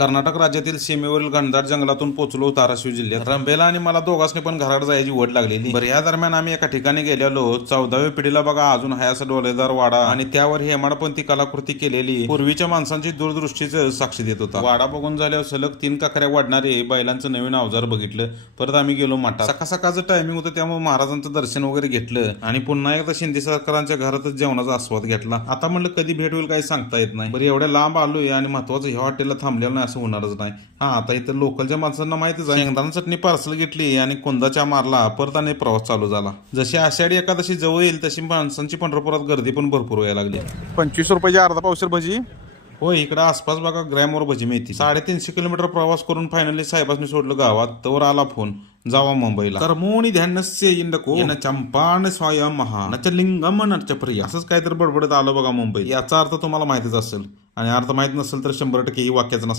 कर्नाटक राज्यातील सीमेवरील घनदाट जंगलातून पोहोचलो धाराशिव जिल्ह्यात. रंबेला आणि मला दोघांनी पण घरात जायची वड लागलेली. बरं, या दरम्यान आम्ही एका ठिकाणी गेलेलो. 14व्या पिढीला बघा अजून हाय असा डोलेदार वाडा आणि त्यावर हेमाडपंथी कलाकृती केलेली पूर्वीच्या माणसांची दूरदृष्टीच साक्षी देत होता. वाडा बघून झाल्यावर सलग 3 काकऱ्या वाढणारे बैलांचं नवीन अवजार बघितलं. परत आम्ही गेलो मठात. सकाळचं टायमिंग होतं त्यामुळे महाराजांचं दर्शन वगैरे घेतलं आणि पुन्हा एकदा शिंदे सरकारांच्या घरातच जेवणाचा आस्वाद घेतला. आता म्हणलं कधी भेट होईल काही सांगता येत नाही. बरं, एवढ्या लांब आलोय आणि महत्वाचं ह्या हॉटेलला थांबलेलं नाही असं होणारच नाही. हा, आता इथं लोकलच्या माणसांना माहितीच आहे. शेंगदाणा चटणी पार्सल घेतली आणि कुंदाच्या मारला. परत आणि प्रवास चालू झाला. जशी आषाढी एकादशी जवळ येईल तशी माणसांची पंढरपुरात गर्दी पण भरपूर व्हायला लागली. 25 रुपयाची अर्धा पावशेर भजी. हो, इकडं आसपास बघा ग्रॅमवर भजी मिळते. 350 किलोमीटर प्रवास करून फायनली साहेबांनी सोडलं गावात. तवर आला फोन, जावा मुंबईला. कर्मोणी ध्यानस्य इंडको न चंपान स्वयं महा नच लिंगम नच प्रिया, असंच काहीतरी बडबडत आलं बघा मुंबई. याचा अर्थ तुम्हाला माहितीच असेल आणि अर्थ माहित नसेल तर 100% ही वाक्याचं नसतं.